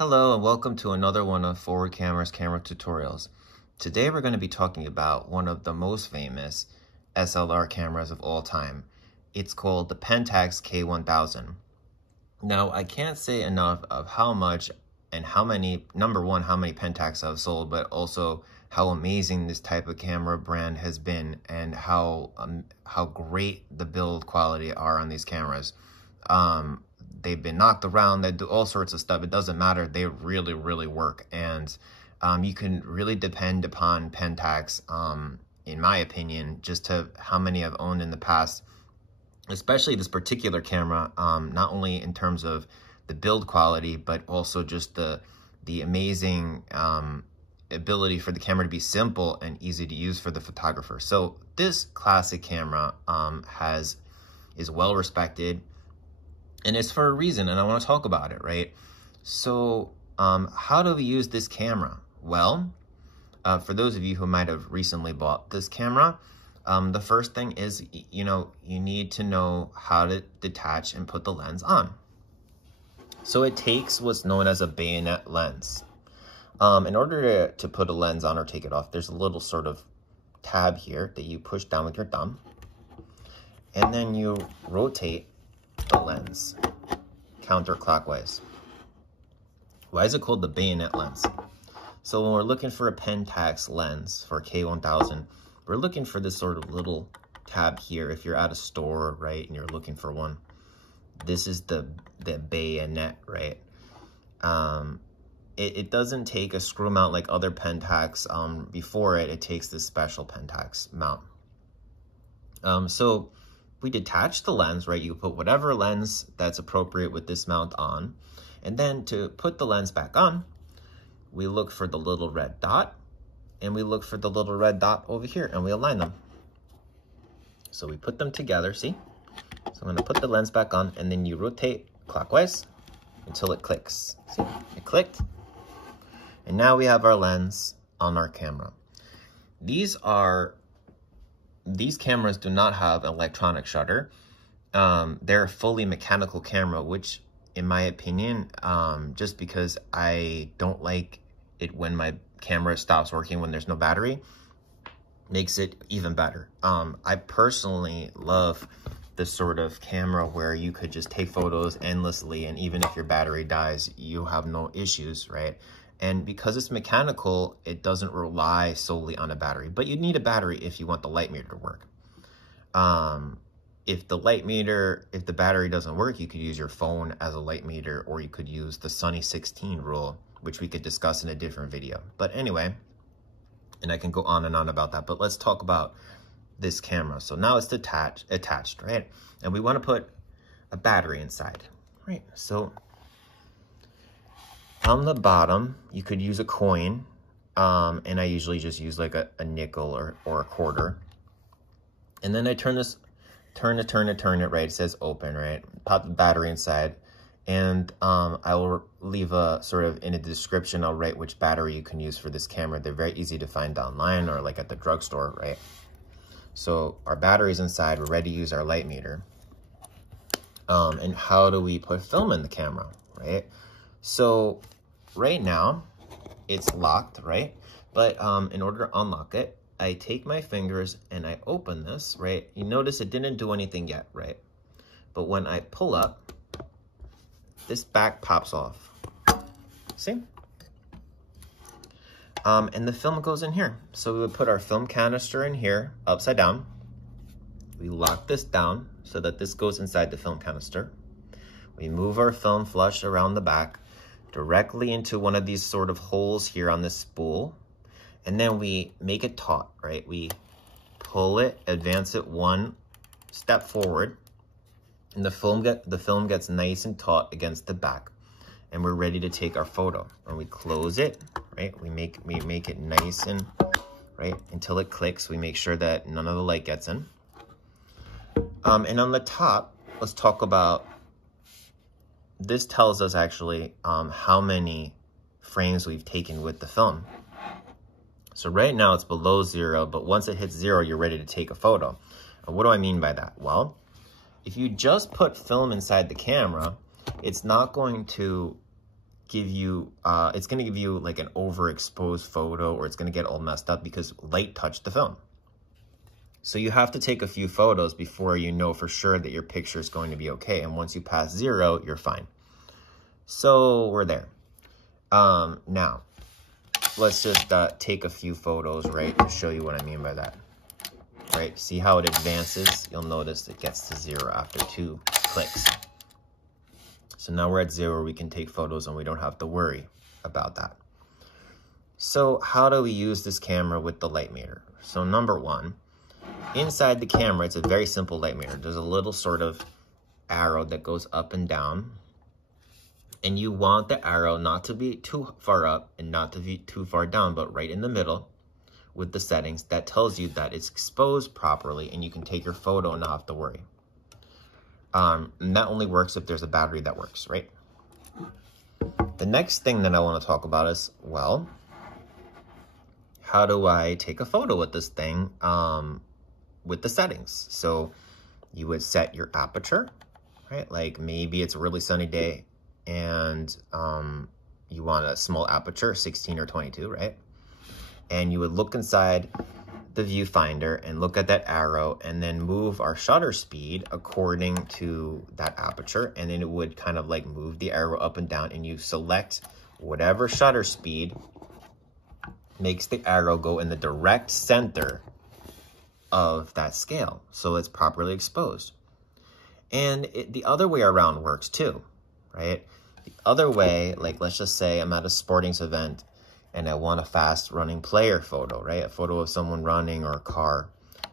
Hello and welcome to another one of Forward Camera's camera tutorials. Today we're going to be talking about one of the most famous SLR cameras of all time. It's called the Pentax K1000. Now I can't say enough of how much and how many, number one, how many Pentax I've sold, but also how amazing this type of camera brand has been and how great the build quality are on these cameras. They've been knocked around, they do all sorts of stuff. It doesn't matter. They really, really work. And you can really depend upon Pentax, in my opinion, just to how many I've owned in the past, especially this particular camera, not only in terms of the build quality, but also just the amazing ability for the camera to be simple and easy to use for the photographer. So this classic camera is well respected. And it's for a reason, and I want to talk about it, right? So how do we use this camera? Well, for those of you who might have recently bought this camera, the first thing is, you need to know how to detach and put the lens on. So it takes what's known as a bayonet lens. In order to put a lens on or take it off, there's a little sort of tab here that you push down with your thumb, and then you rotate the lens counterclockwise. Why is it called the bayonet lens? So when we're looking for a Pentax lens for K1000, we're looking for this sort of little tab here. If you're at a store, right, and you're looking for one, this is the bayonet, right? It doesn't take a screw mount like other Pentax. Before it takes this special Pentax mount. So we detach the lens, right? You put whatever lens that's appropriate with this mount on. And then to put the lens back on, we look for the little red dot, and we look for the little red dot over here, and we align them. So we put them together, see? So I'm gonna put the lens back on, and then you rotate clockwise until it clicks. See, it clicked. And now we have our lens on our camera. These cameras do not have electronic shutter. They're a fully mechanical camera, which in my opinion, just because I don't like it when my camera stops working when there's no battery, makes it even better. I personally love this sort of camera where you could just take photos endlessly, and even if your battery dies, you have no issues, right? And because it's mechanical, it doesn't rely solely on a battery. But you need a battery if you want the light meter to work. If the battery doesn't work, you could use your phone as a light meter, or you could use the Sunny 16 rule, which we could discuss in a different video. But anyway, and I can go on and on about that, but let's talk about this camera. So now it's attached, right? And we want to put a battery inside, right? So on the bottom, you could use a coin, and I usually just use like a nickel or a quarter. And then I turn it, right? It says open, right? Pop the battery inside, and I will leave a sort of, in a description, I'll write which battery you can use for this camera. They're very easy to find online or like at the drugstore, right? So our battery's inside, we're ready to use our light meter. And how do we put film in the camera, right? So right now it's locked, right? But in order to unlock it, I take my fingers and I open this, right? You notice it didn't do anything yet, right? But when I pull up, this back pops off. See? And the film goes in here. So we would put our film canister in here, upside down. We lock this down so that this goes inside the film canister. We move our film flush around the back directly into one of these sort of holes here on this spool. And then we make it taut, right? We pull it, advance it one step forward, and the film gets nice and taut against the back. And we're ready to take our photo. And we close it, right? We make it nice and, right, until it clicks. We make sure that none of the light gets in. And on the top, let's talk about, this tells us actually how many frames we've taken with the film. So right now it's below 0, but once it hits 0, you're ready to take a photo. And what do I mean by that? Well, if you just put film inside the camera, it's not going to give you, it's going to give you like an overexposed photo, or it's going to get all messed up because light touched the film. So you have to take a few photos before you know for sure that your picture is going to be okay. And once you pass 0, you're fine. So we're there. Now, let's just take a few photos, right, to show you what I mean by that. Right, see how it advances? You'll notice it gets to 0 after 2 clicks. So now we're at 0, we can take photos and we don't have to worry about that. So how do we use this camera with the light meter? So number one, inside the camera, it's a very simple light meter. There's a little sort of arrow that goes up and down. And you want the arrow not to be too far up and not to be too far down, but right in the middle with the settings. That tells you that it's exposed properly and you can take your photo and not have to worry. And that only works if there's a battery that works, right? The next thing that I want to talk about is, well, how do I take a photo with this thing with the settings? So you would set your aperture, right? Like maybe it's a really sunny day and you want a small aperture, 16 or 22, right? And you would look inside the viewfinder and look at that arrow and then move our shutter speed according to that aperture. And then it would kind of like move the arrow up and down, and you select whatever shutter speed makes the arrow go in the direct center of that scale, so it's properly exposed. And the other way around works too, right? The other way, like let's just say I'm at a sporting event and I want a fast running player photo, right? A photo of someone running or a car.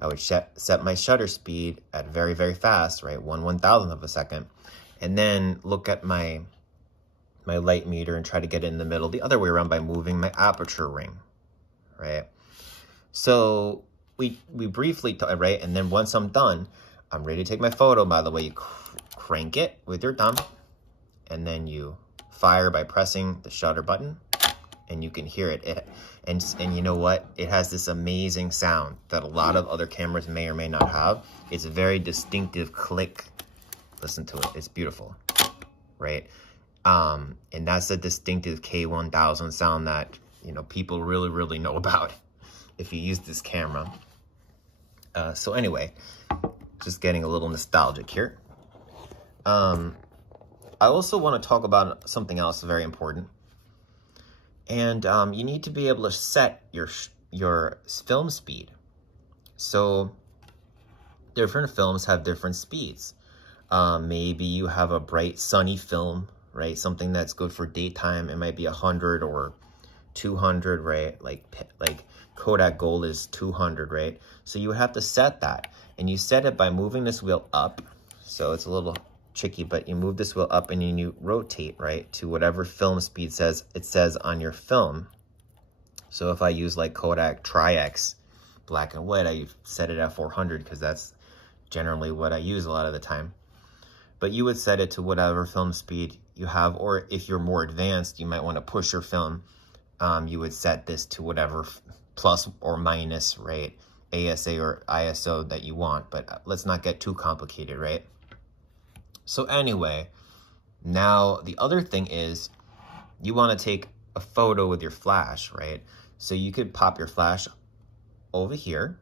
I would set my shutter speed at very, very fast, right? 1/1000th of a second. And then look at my light meter and try to get it in the middle the other way around by moving my aperture ring, right? So we briefly, right? And then once I'm done, I'm ready to take my photo. By the way, you crank it with your thumb and then you fire by pressing the shutter button. And you can hear it. And you know what? It has this amazing sound that a lot of other cameras may or may not have. It's a very distinctive click. Listen to it. It's beautiful, right? And that's a distinctive K1000 sound that, you know, people really, really know about if you use this camera. So anyway, just getting a little nostalgic here. I also want to talk about something else very important. And you need to be able to set your film speed. So different films have different speeds. Maybe you have a bright sunny film, right? Something that's good for daytime. It might be 100 or 200, right? Like Kodak Gold is 200, right? So you have to set that. And you set it by moving this wheel up. So it's a little tricky, but you move this wheel up and you rotate, right, to whatever film speed it says on your film. So if I use like Kodak Tri-X black and white, I set it at 400 because that's generally what I use a lot of the time. But you would set it to whatever film speed you have, or if you're more advanced, you might want to push your film. You would set this to whatever plus or minus, right, ASA or ISO that you want. But let's not get too complicated, right? So anyway, now the other thing is you want to take a photo with your flash, right? So you could pop your flash over here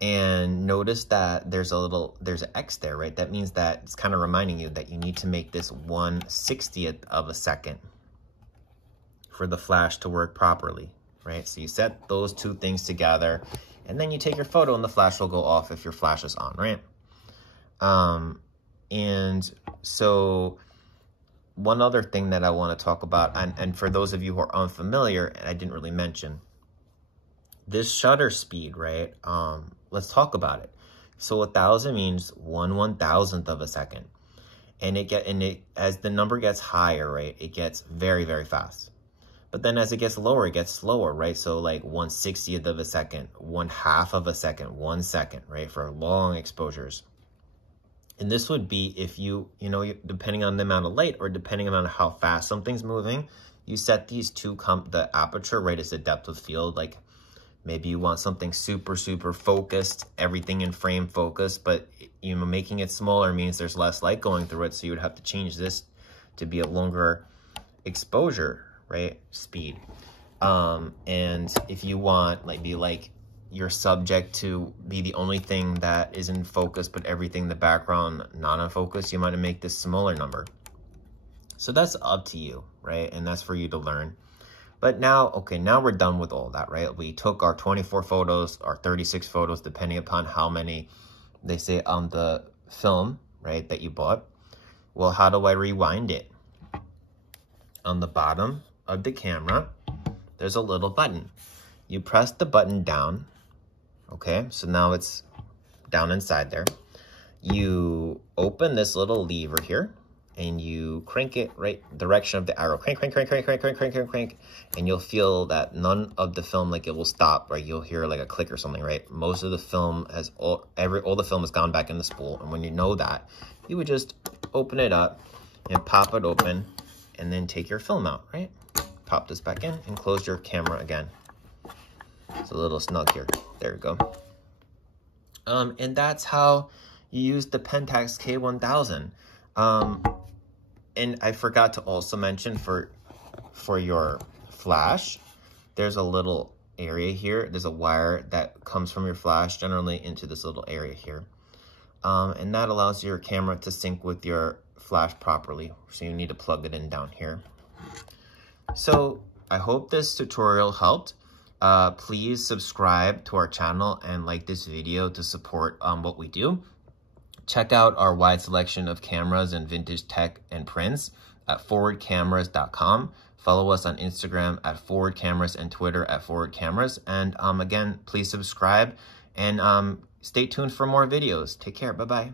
and notice that there's an X there, right? That means that it's kind of reminding you that you need to make this 1/60th of a second for the flash to work properly, right? So you set those two things together and then you take your photo and the flash will go off if your flash is on, right? And so one other thing that I want to talk about, and for those of you who are unfamiliar, and I didn't really mention, this shutter speed, right? Let's talk about it. So 1,000 means 1/1000th of a second. And as the number gets higher, right, it gets very, very fast. But then as it gets lower, it gets slower, right? So like 1/60th of a second, 1/2 of a second, 1 second, right? For long exposures. And this would be if you know, depending on the amount of light or depending on how fast something's moving, you set these two, the aperture, right, as the depth of field. Like maybe you want something super, super focused, everything in frame focus, but you know, making it smaller means there's less light going through it. So you would have to change this to be a longer exposure, right? Speed. And if you want like your subject to be the only thing that is in focus, but everything in the background not in focus, you might make this smaller number. So that's up to you, right? And that's for you to learn. But now, okay, now we're done with all that, right? We took our 24 photos, our 36 photos, depending upon how many they say on the film, right, that you bought. Well, how do I rewind it? On the bottom of the camera, there's a little button. You press the button down, okay? So now it's down inside there. You open this little lever here, and you crank it right direction of the arrow. Crank, crank, crank, crank, crank, crank, crank, crank, crank. And you'll feel that none of the film, like it will stop, right? You'll hear like a click or something, right? Most of the film has, all the film has gone back in the spool. And when you know that, you would just open it up and pop it open and then take your film out, right? Pop this back in and close your camera again. It's a little snug here. There we go. And that's how you use the Pentax K1000. And I forgot to also mention for your flash, there's a little area here. There's a wire that comes from your flash generally into this little area here. And that allows your camera to sync with your flash properly. So you need to plug it in down here. So I hope this tutorial helped. Please subscribe to our channel and like this video to support what we do. Check out our wide selection of cameras and vintage tech and prints at forwardcameras.com. Follow us on Instagram at forwardcameras and Twitter at forwardcameras. And again, please subscribe and stay tuned for more videos. Take care. Bye-bye.